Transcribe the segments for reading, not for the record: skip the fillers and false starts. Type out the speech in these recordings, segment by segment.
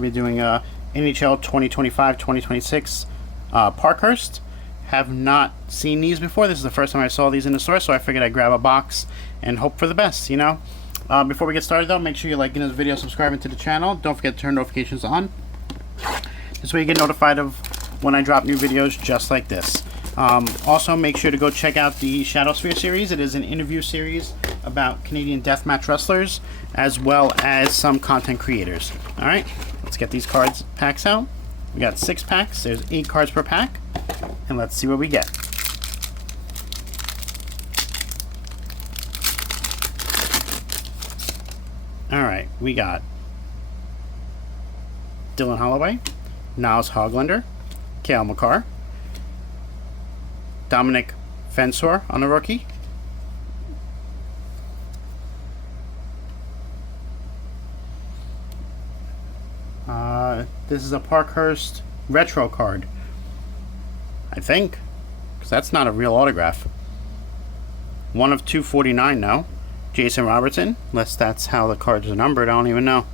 going to be doing NHL 2025-2026 Parkhurst. Have not seen these before. This is the first time I saw these in the store, so I figured I'd grab a box and hope for the best, you know. Before we get started though, make sure you're liking this video, subscribing to the channel. Don't forget to turn notifications on. This way you get notified of when I drop new videos just like this. Also, make sure to go check out the Shadowsphere series. It is an interview series about Canadian deathmatch wrestlers, as well as some content creators. Alright, let's get these cards packs out. We got 6 packs. There's 8 cards per pack. And let's see what we get. Alright, we got Dylan Holloway, Niles Hoglander, Cale Makar, Dominic Fensor on the rookie, this is a Parkhurst retro card, I think, because that's not a real autograph. 1 of 249 now. Jason Robertson, unless that's how the cards are numbered, I don't even know.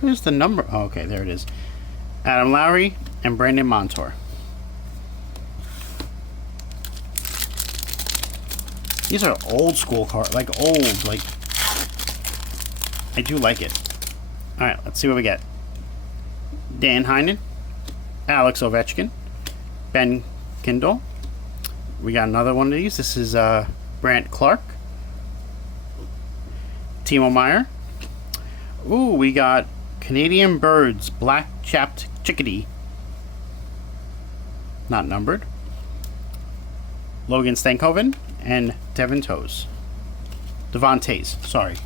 Where's the number? Oh, okay, there it is. Adam Lowry and Brandon Montour. These are old school cards, like old, like, I do like it. Alright, let's see what we get. Dan Heinen, Alex Ovechkin, Ben Kindle. We got another one of these. This is Brant Clark, Timo Meier. Ooh, we got Canadian Birds, Black-Chapped Chickadee. Not numbered. Logan Stankoven and Devon Toes. Devon Tays, sorry.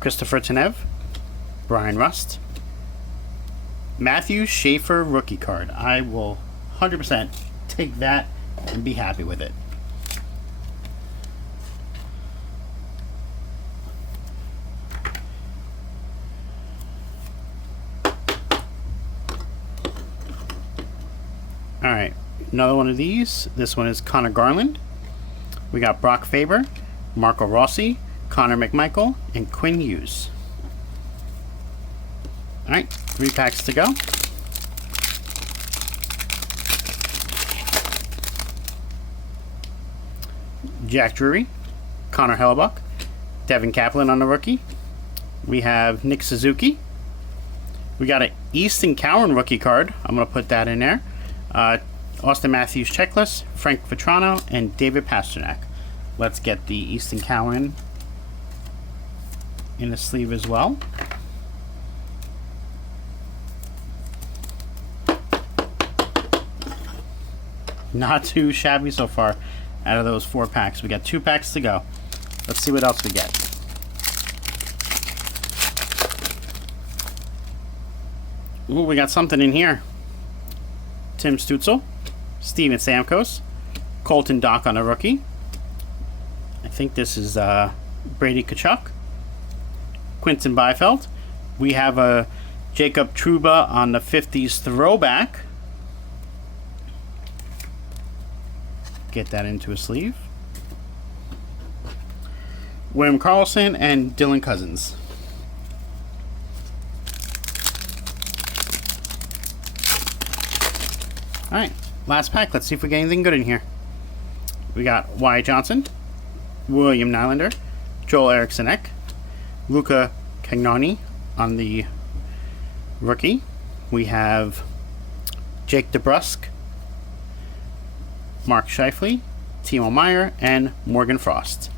Christopher Tanev, Brian Rust, Matthew Schaefer rookie card. I will 100% take that and be happy with it. Alright, another one of these. This one is Connor Garland. We got Brock Faber, Marco Rossi, Connor McMichael, and Quinn Hughes. Alright, 3 packs to go. Jack Drury, Connor Hellebuck, Devin Kaplan on the rookie. We have Nick Suzuki. We got an Easton Cowan rookie card. I'm going to put that in there. Austin Matthews checklist, Frank Vetrano, and David Pasternak. Let's get the Easton Cowan in the sleeve as well. Not too shabby so far out of those 4 packs. We got 2 packs to go. Let's see what else we get. Ooh, we got something in here. Tim Stutzel, Steven Stamkos, Colton Dock on a rookie. I think this is Brady Tkachuk, Quinton Byfield. We have a Jacob Trouba on the 50s throwback. Get that into a sleeve. William Karlsson and Dylan Cousins. Alright, last pack. Let's see if we get anything good in here. We got Wyatt Johnson, William Nylander, Joel Eriksson-Ek, Luca Cagnoni on the rookie. We have Jake DeBrusk, Mark Scheifele, Timo Meier, and Morgan Frost.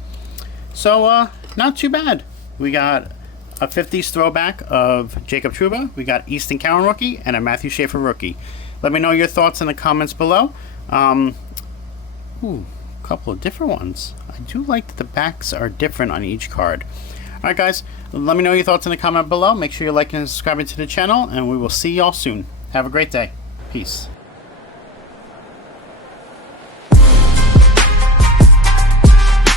So, not too bad. We got a 50s throwback of Jacob Trouba. We got Easton Cowan rookie and a Matthew Schaefer rookie. Let me know your thoughts in the comments below. Ooh, a couple of different ones. I do like that the backs are different on each card. Alright guys, let me know your thoughts in the comment below. Make sure you're liking and subscribing to the channel, and we will see y'all soon. Have a great day. Peace.